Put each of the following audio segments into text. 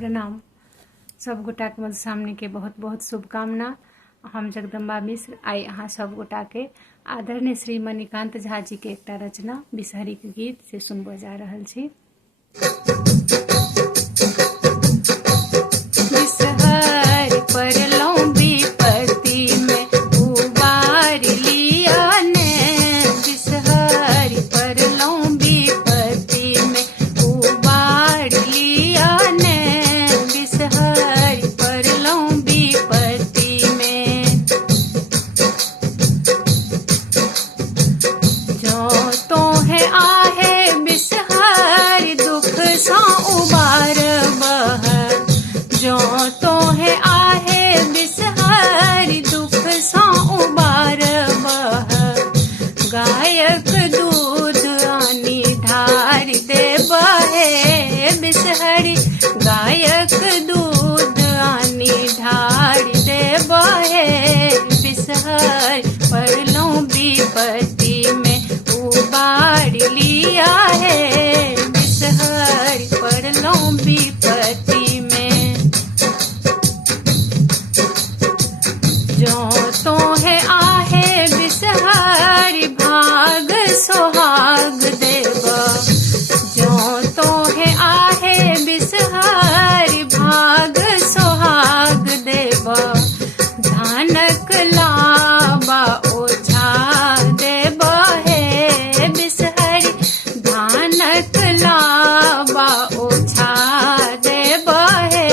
प्रणाम। सब गोटा के मधुश्रावणी के बहुत बहुत शुभकामना। हम जगदम्बा मिश्र आई अहाँ सब गोटा के आदरणीय श्री मणिकांत झा जी के एकटा रचना बिसहरी के गीत से सुनबो जा रहल छी। बिसहर पड़लौं विपत्ति में उबार लिया ने, बिसहर पड़लौं विपत्ति में उबार लिया ने, बिसहर पड़लौं विपत्ति में। जो तो है आहे बिसहर दुख सा उबार बहर, जो तो है आहे बिसहर दुख सा उबार बहर। गायक दूध आनी ढार दे बहे बिसहरी, गायक दूध आनी ढार दे बहे बिसहर पड़लौं विपत्ति में उबार लिया है, बिसहर पड़लौं विपत्ति में। जो तो है आहे बिसहर भाग सोहाग देवा, जो तो है आहे बिसहर भाग सोहाग देवा। धानक लाबा ओछा देवा है बिसहरी, धानक लाबा ओछा देवा है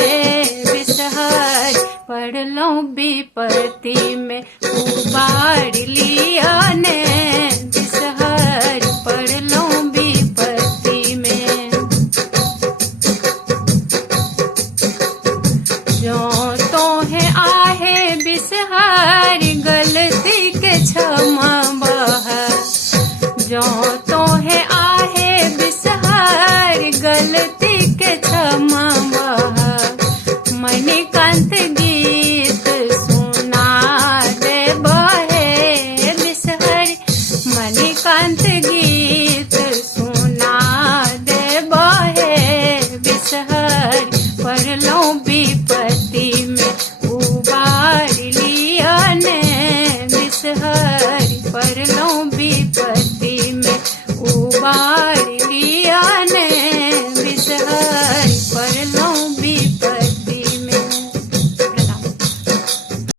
बिसहर पड़लौं विपत्ति में उबार लिया ने, बिसहर पड़लौं विपत्ति में। जो तो है आहे बिसहर गलती के क्षमा बहर, जो तो है आहे बिसहर गलती के क्षमा बहर। मणिकांत गीत सुना दे बहे बिसहरी, मणिकांत गीत